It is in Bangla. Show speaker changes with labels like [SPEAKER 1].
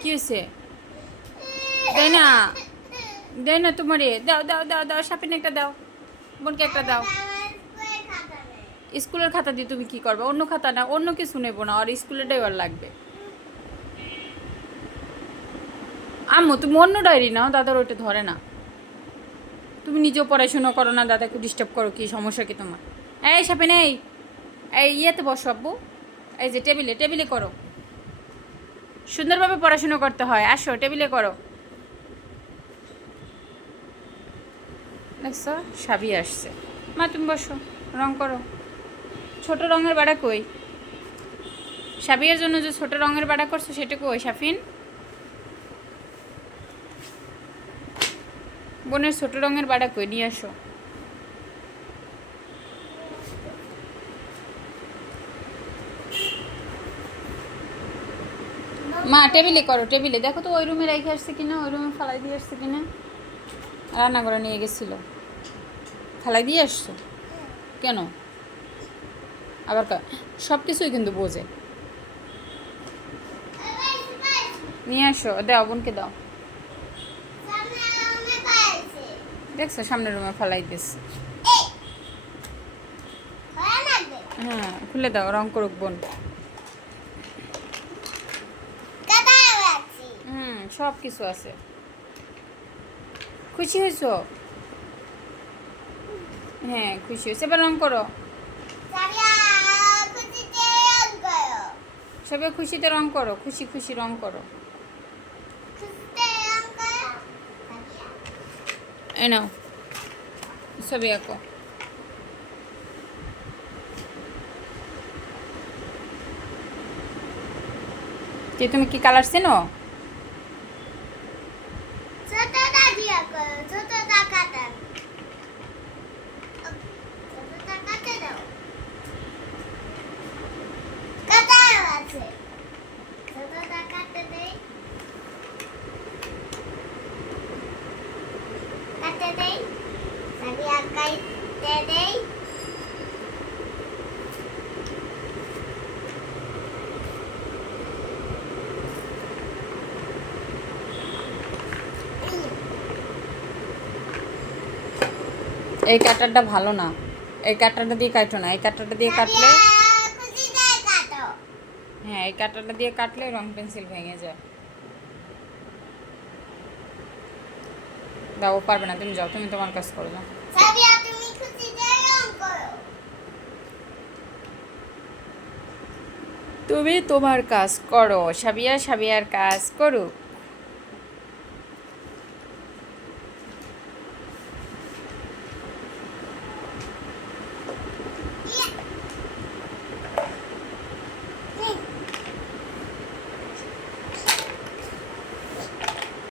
[SPEAKER 1] কি হয়েছে? দেয় না দেয় না তোমারে, দাও দাও দাও দাও সাপিন একটা দাও, বোনকে একটা দাও। স্কুলের খাতা দিয়ে তুমি কি করবে? অন্য খাতা না, অন্য কিছু নেব না, আর স্কুলের ড্রাইভার লাগবে। আম্মু, তুমি অন্য ডায়েরি নাও, দাদার ওইটা ধরে না। তুমি নিজেও পড়াশোনা করো না, দাদাকে ডিস্টার্ব করো, কি সমস্যা কি তোমার? এই সাপেন এই এই ইয়েতে বসো আব্বু। এই যে টেবিলে টেবিলে করো। সুন্দরভাবে পড়াশুনো করতে হয়। আসো, টেবিলে করো। দেখছ, সাবি আসছে। মা, তুমি বসো, রং করো। ছোট রঙের বাড়া কই? সাবিয়ের জন্য যে ছোট রঙের বাড়া করছ, সেটা কই, সাফিন? বোনের ছোট রঙের বাড়া কই, নিয়ে আসো। মা টেবিলে করো টেবিলে। দেখো তো ওই রুমে রেখে আসছে কিনা ওই রুমে ফালাই দিয়ে আসছে কিনা। রান্না করে নিয়ে গেছিল। ফালাই দিয়ে আসছো? কেন? আবার সব কিছুই কিন্তু বোঝে। নিয়ে আসো দাও বোনকে দাও। দেখছ সামনের রুমে ফালাই দিস হ্যাঁ খুলে দাও রং করুক বোন। সব কিছু আছে। খুশি হয়েছো? হ্যাঁ খুশি হয়েছে। এবার রং করো। সবাই খুশিতে রং করো, খুশি খুশি রং করো। এ ছবি আঁকো। যে তুমি কি কালার চেনো?
[SPEAKER 2] からっと
[SPEAKER 1] এই কাটারটা ভালো না। এই কাটারটা দিয়ে কাটো না। এই কাটারটা দিয়ে কাটলে হ্যাঁ এই কাটারটা দিয়ে কাটলে রং পেন্সিল ভেঙে যায়। দাও পারবে না। তুমি যাও, তুমি তোমার কাজ করো
[SPEAKER 2] করো
[SPEAKER 1] তুমি তোমার কাজ করো, সাবিয়া, সাবিয়ার কাজ করুক।